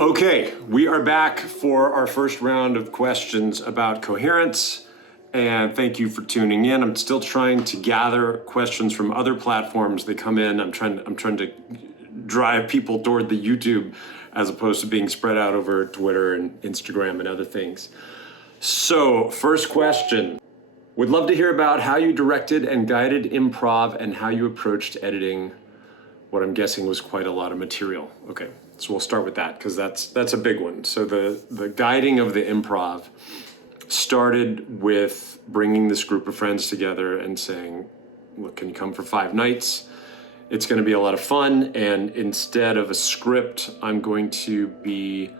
Okay, we are back for our first round of questions about coherence, and thank you for tuning in. I'm still trying to gather questions from other platforms that come in. I'm trying to drive people toward the YouTube as opposed to being spread out over Twitter and Instagram and other things. So, first question. Would love to hear about how you directed and guided improv and how you approached editing what I'm guessing was quite a lot of material. Okay, so we'll start with that because that's a big one. So the guiding of the improv started with bringing this group of friends together and saying, look, can you come for 5 nights? It's going to be a lot of fun, and instead of a script, I'm going to be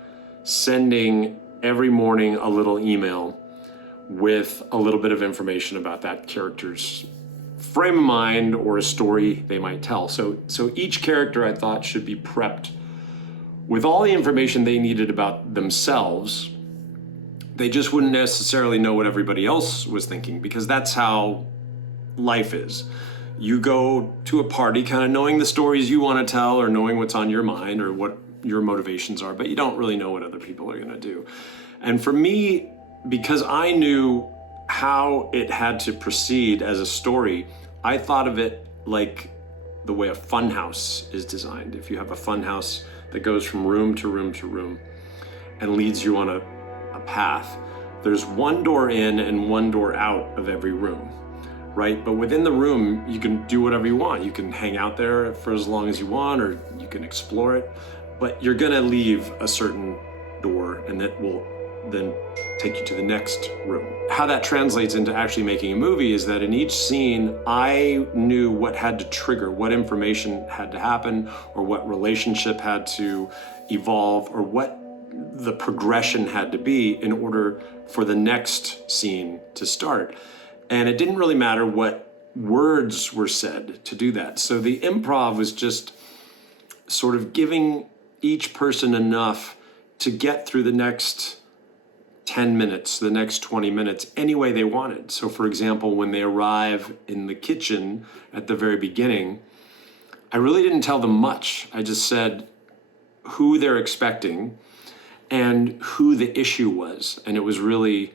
sending every morning a little email with a little bit of information about that character's frame of mind or a story they might tell. So each character I thought should be prepped with all the information they needed about themselves. They just wouldn't necessarily know what everybody else was thinking, because that's how life is. You go to a party kind of knowing the stories you want to tell or knowing what's on your mind or what your motivations are, but you don't really know what other people are going to do. And for me, because I knew how it had to proceed as a story, I thought of it like the way a funhouse is designed. If you have a funhouse that goes from room to room to room and leads you on a path, there's one door in and one door out of every room, right? But within the room, you can do whatever you want. You can hang out there for as long as you want, or you can explore it, but you're gonna leave a certain door, and that will then take you to the next room. How that translates into actually making a movie is that in each scene, I knew what had to trigger, what information had to happen, or what relationship had to evolve, or what the progression had to be in order for the next scene to start. And it didn't really matter what words were said to do that. So the improv was just sort of giving each person enough to get through the next 10 minutes, the next 20 minutes, any way they wanted. So for example, when they arrive in the kitchen at the very beginning, I really didn't tell them much. I just said who they're expecting and who the issue was. And it was really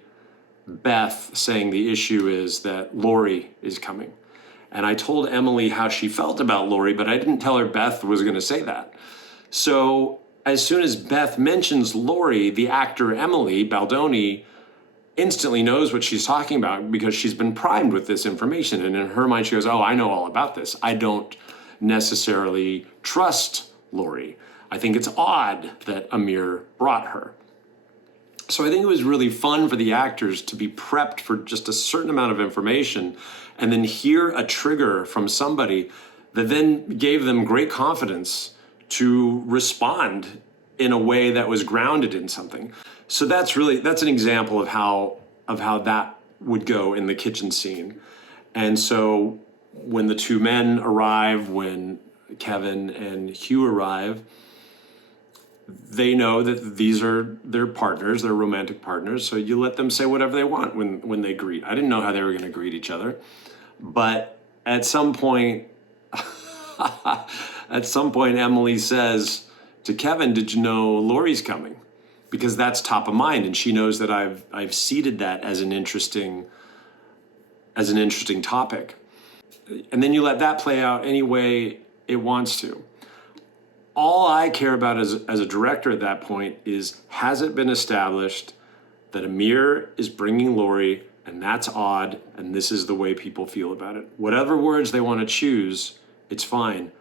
Beth saying the issue is that Lori is coming. And I told Emily how she felt about Lori, but I didn't tell her Beth was gonna say that. So as soon as Beth mentions Lori, the actor Emily Baldoni instantly knows what she's talking about because she's been primed with this information. And in her mind, she goes, oh, I know all about this. I don't necessarily trust Lori. I think it's odd that Amir brought her. So I think it was really fun for the actors to be prepped for just a certain amount of information and then hear a trigger from somebody that then gave them great confidence to respond in a way that was grounded in something. So that's an example of how that would go in the kitchen scene. And so when the two men arrive, when Kevin and Hugh arrive, they know that these are their partners, their romantic partners. So you let them say whatever they want when they greet. I didn't know how they were going to greet each other, but at some point, Emily says to Kevin, "Did you know Lori's coming?" Because that's top of mind, and she knows that I've seeded that as an interesting topic. And then you let that play out any way it wants to. All I care about as a director at that point is, has it been established that Amir is bringing Lori, and that's odd, and this is the way people feel about it. Whatever words they want to choose, it's fine.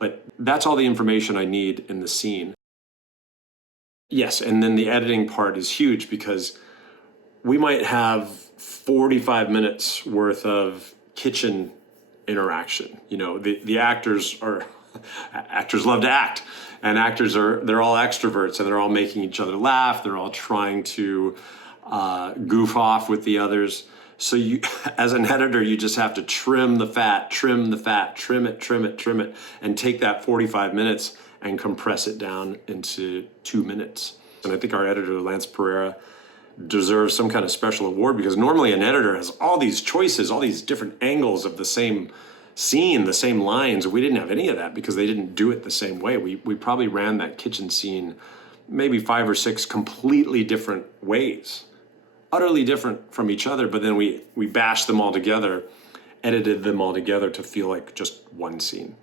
But that's all the information I need in the scene. Yes, and then the editing part is huge because we might have 45 minutes worth of kitchen interaction. You know, the actors love to act, and they're all extroverts, and they're all making each other laugh. They're all trying to goof off with the others. So you, as an editor, you just have to trim the fat, trim it, and take that 45 minutes and compress it down into 2 minutes. And I think our editor, Lance Pereira, deserves some kind of special award, because normally an editor has all these choices, all these different angles of the same scene, the same lines. We didn't have any of that because they didn't do it the same way. We probably ran that kitchen scene maybe 5 or 6 completely different ways, utterly different from each other, but then we bashed them all together, edited them all together to feel like just one scene.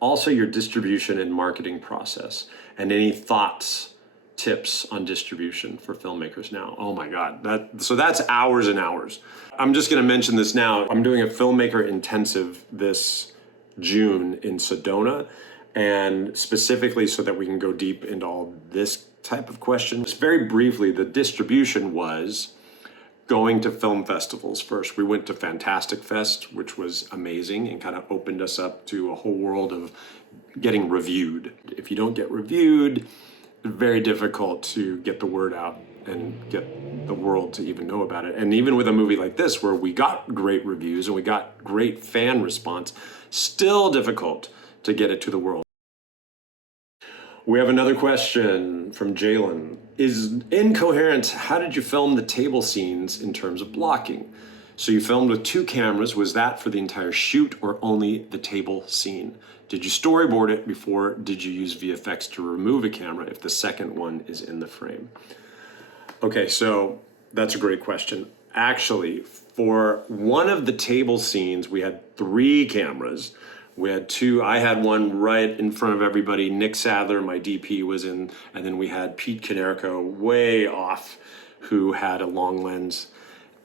Also, your distribution and marketing process, and any thoughts, tips on distribution for filmmakers now. Oh my God, so that's hours and hours. I'm just gonna mention this now. I'm doing a filmmaker intensive this June in Sedona, and specifically so that we can go deep into all this type of questions. Very briefly, the distribution was going to film festivals first. We went to Fantastic Fest, which was amazing and kind of opened us up to a whole world of getting reviewed. If you don't get reviewed, very difficult to get the word out and get the world to even know about it. And even with a movie like this, where we got great reviews and we got great fan response, still difficult to get it to the world. We have another question from Jalen. In Coherence, how did you film the table scenes in terms of blocking? So you filmed with 2 cameras. Was that for the entire shoot or only the table scene? Did you storyboard it before? Did you use VFX to remove a camera if the second one is in the frame? Okay, so that's a great question. Actually, for one of the table scenes, we had 3 cameras. We had 2, I had one right in front of everybody. Nick Sadler, my DP, was in, and then we had Pete Canerco way off, who had a long lens.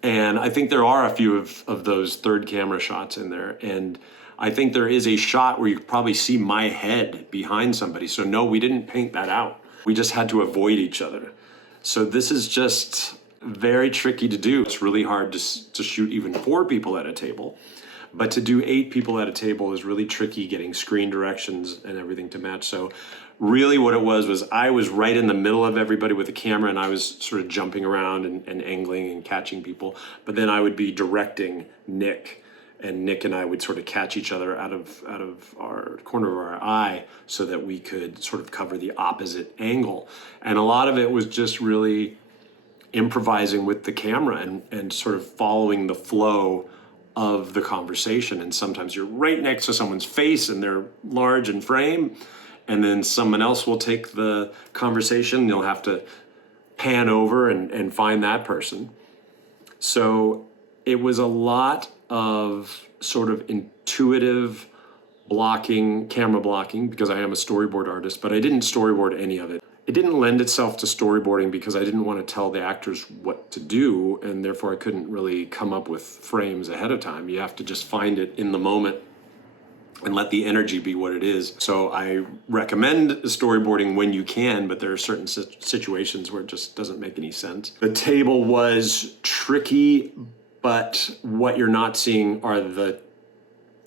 And I think there are a few of those third camera shots in there. And I think there is a shot where you probably see my head behind somebody. So no, we didn't paint that out. We just had to avoid each other. So this is just very tricky to do. It's really hard to shoot even 4 people at a table. But to do 8 people at a table is really tricky, getting screen directions and everything to match. So really what it was I was right in the middle of everybody with a camera, and I was sort of jumping around and angling and catching people. But then I would be directing Nick, and Nick and I would sort of catch each other out of our corner of our eye so that we could sort of cover the opposite angle. And a lot of it was just really improvising with the camera and sort of following the flow of the conversation. And sometimes you're right next to someone's face and they're large in frame, and then someone else will take the conversation. You'll have to pan over and find that person. So it was a lot of sort of intuitive blocking, camera blocking, because I am a storyboard artist, but I didn't storyboard any of it. It didn't lend itself to storyboarding because I didn't want to tell the actors what to do, and therefore I couldn't really come up with frames ahead of time. You have to just find it in the moment and let the energy be what it is. So I recommend storyboarding when you can, but there are certain situations where it just doesn't make any sense. The table was tricky, but what you're not seeing are the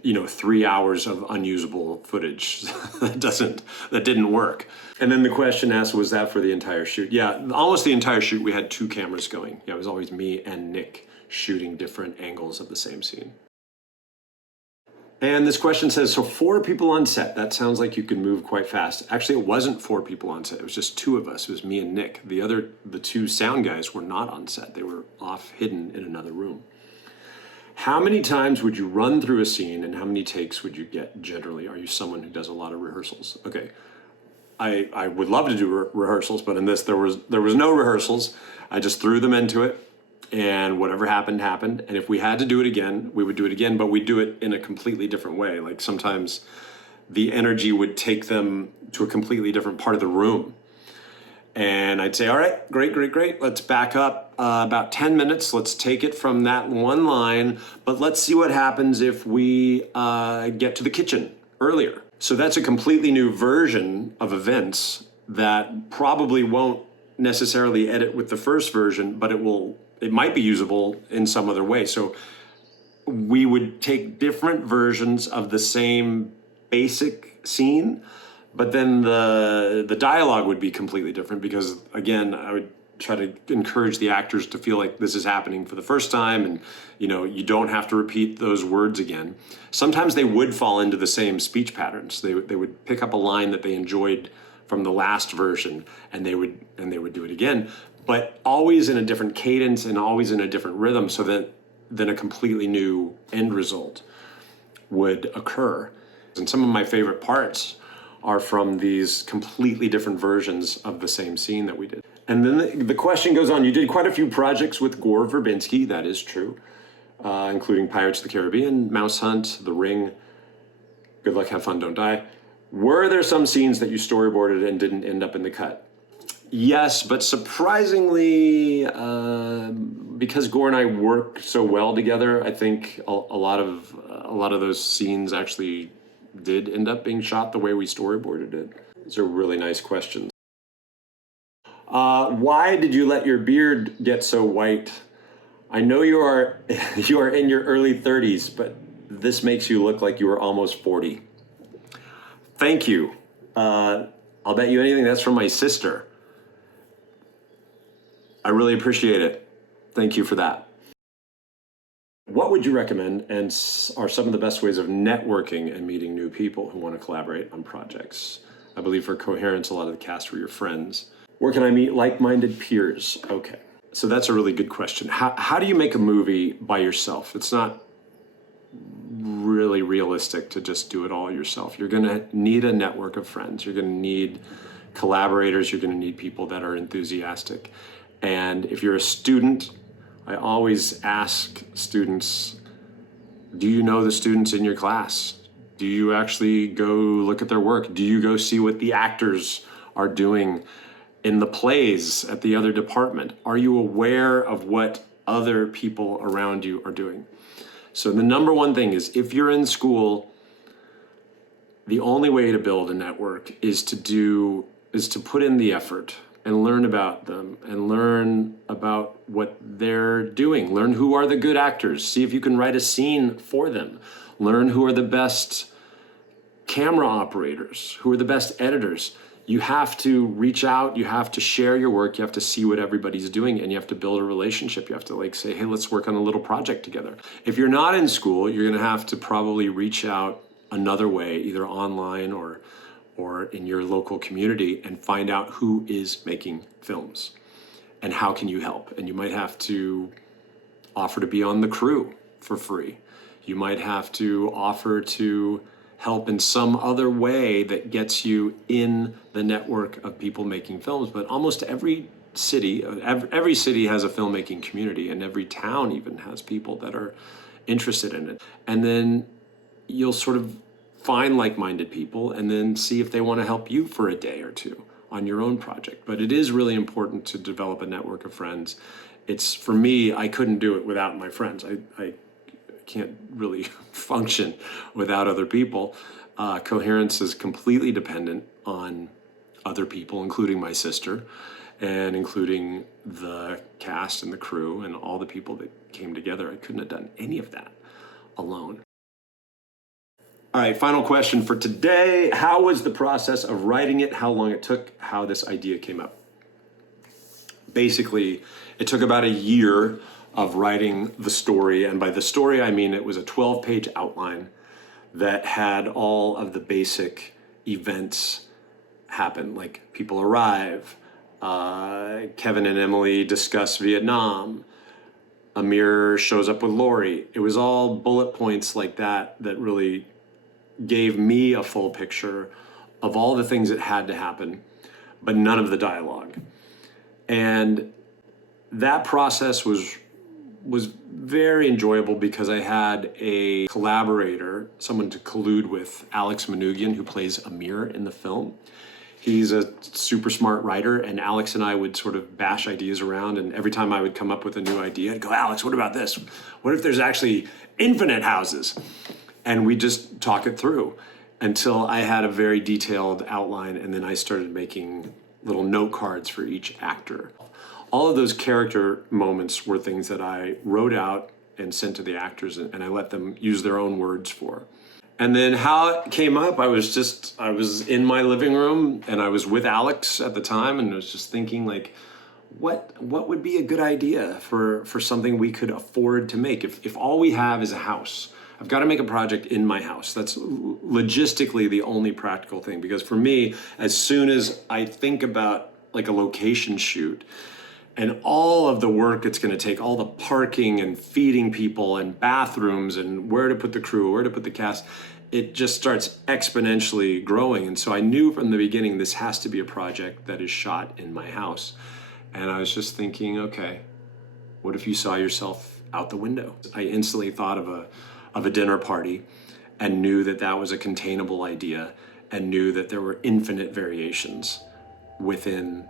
3 hours of unusable footage that didn't work. And then the question asked, was that for the entire shoot? Yeah, almost the entire shoot we had 2 cameras going. Yeah, it was always me and Nick shooting different angles of the same scene. And this question says, so 4 people on set, that sounds like you can move quite fast. Actually, it wasn't 4 people on set, it was just 2 of us. It was me and Nick. The 2 sound guys were not on set. They were off hidden in another room. How many times would you run through a scene and how many takes would you get generally? Are you someone who does a lot of rehearsals? Okay, I would love to do rehearsals, but in this there was no rehearsals. I just threw them into it, and whatever happened, happened. And if we had to do it again, we would do it again, but we'd do it in a completely different way. Like sometimes the energy would take them to a completely different part of the room. And I'd say, all right, great. Let's back up about 10 minutes. Let's take it from that one line, but let's see what happens if we get to the kitchen earlier. So that's a completely new version of events that probably won't necessarily edit with the first version, but it might be usable in some other way. So we would take different versions of the same basic scene, but then the dialogue would be completely different because, again, I would try to encourage the actors to feel like this is happening for the first time, and you don't have to repeat those words again. Sometimes they would fall into the same speech patterns. They would pick up a line that they enjoyed from the last version, and they would do it again, but always in a different cadence and always in a different rhythm, so that then a completely new end result would occur. And some of my favorite parts are from these completely different versions of the same scene that we did. And then the question goes on. You did quite a few projects with Gore Verbinski, that is true, including Pirates of the Caribbean, Mouse Hunt, The Ring, Good Luck, Have Fun, Don't Die. Were there some scenes that you storyboarded and didn't end up in the cut? Yes, but surprisingly, because Gore and I work so well together, I think a lot of those scenes actually did end up being shot the way we storyboarded it. These are really nice questions. Why did you let your beard get so white? I know you are in your early 30s, but this makes you look like you were almost 40. Thank you. I'll bet you anything that's from my sister. I really appreciate it. Thank you for that. What would you recommend and are some of the best ways of networking and meeting new people who want to collaborate on projects? I believe for Coherence, a lot of the cast were your friends. Where can I meet like-minded peers? Okay, so that's a really good question. How do you make a movie by yourself? It's not really realistic to just do it all yourself. You're gonna need a network of friends. You're gonna need collaborators. You're gonna need people that are enthusiastic. And if you're a student, I always ask students, do you know the students in your class? Do you actually go look at their work? Do you go see what the actors are doing in the plays at the other department? Are you aware of what other people around you are doing? So the number one thing is, if you're in school, the only way to build a network is to put in the effort and learn about them and learn about what they're doing. Learn who are the good actors. See if you can write a scene for them. Learn who are the best camera operators, who are the best editors. You have to reach out, you have to share your work, you have to see what everybody's doing, and you have to build a relationship. You have to say, hey, let's work on a little project together. If you're not in school, you're gonna have to probably reach out another way, either online or in your local community, and find out who is making films and how can you help. And you might have to offer to be on the crew for free. You might have to offer to help in some other way that gets you in the network of people making films. But almost every city has a filmmaking community, and every town even has people that are interested in it. And then you'll sort of find like-minded people and then see if they want to help you for a day or two on your own project. But it is really important to develop a network of friends. It's, for me, I couldn't do it without my friends. I can't really function without other people. Coherence is completely dependent on other people, including my sister, and including the cast and the crew and all the people that came together. I couldn't have done any of that alone. All right, final question for today. How was the process of writing it? How long it took? How this idea came up? Basically, it took about a year of writing the story. And by the story, I mean it was a 12-page outline that had all of the basic events happen, like people arrive, Kevin and Emily discuss Vietnam, Amir shows up with Lori. It was all bullet points like that that really gave me a full picture of all the things that had to happen, but none of the dialogue. And that process was very enjoyable because I had a collaborator, someone to collude with, Alex Manoogian, who plays Amir in the film. He's a super smart writer, and Alex and I would sort of bash ideas around, and every time I would come up with a new idea, I'd go, Alex, what about this? What if there's actually infinite houses? And we just talk it through until I had a very detailed outline, and then I started making little note cards for each actor. All of those character moments were things that I wrote out and sent to the actors, and I let them use their own words for. And then how it came up, I was in my living room, and I was with Alex at the time, and I was just thinking, like, what would be a good idea for something we could afford to make? If all we have is a house, I've got to make a project in my house. That's logistically the only practical thing, because for me, as soon as I think about like a location shoot and all of the work it's going to take, all the parking and feeding people and bathrooms and where to put the crew, where to put the cast, it just starts exponentially growing. And so I knew from the beginning, this has to be a project that is shot in my house. And I was just thinking, okay, what if you saw yourself out the window? I instantly thought of a dinner party and knew that that was a containable idea and knew that there were infinite variations within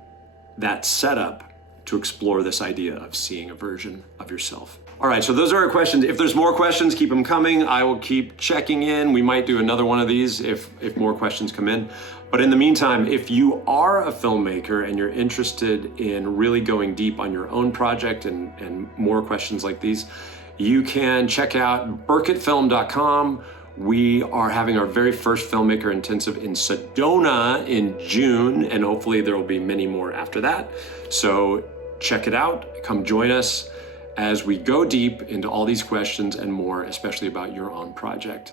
that setup to explore this idea of seeing a version of yourself. All right, so those are our questions. If there's more questions, keep them coming. I will keep checking in. We might do another one of these if more questions come in. But in the meantime, if you are a filmmaker and you're interested in really going deep on your own project and more questions like these, you can check out byrkitfilm.com. We are having our very first filmmaker intensive in Sedona in June, and hopefully there will be many more after that. So check it out, come join us as we go deep into all these questions and more, especially about your own project.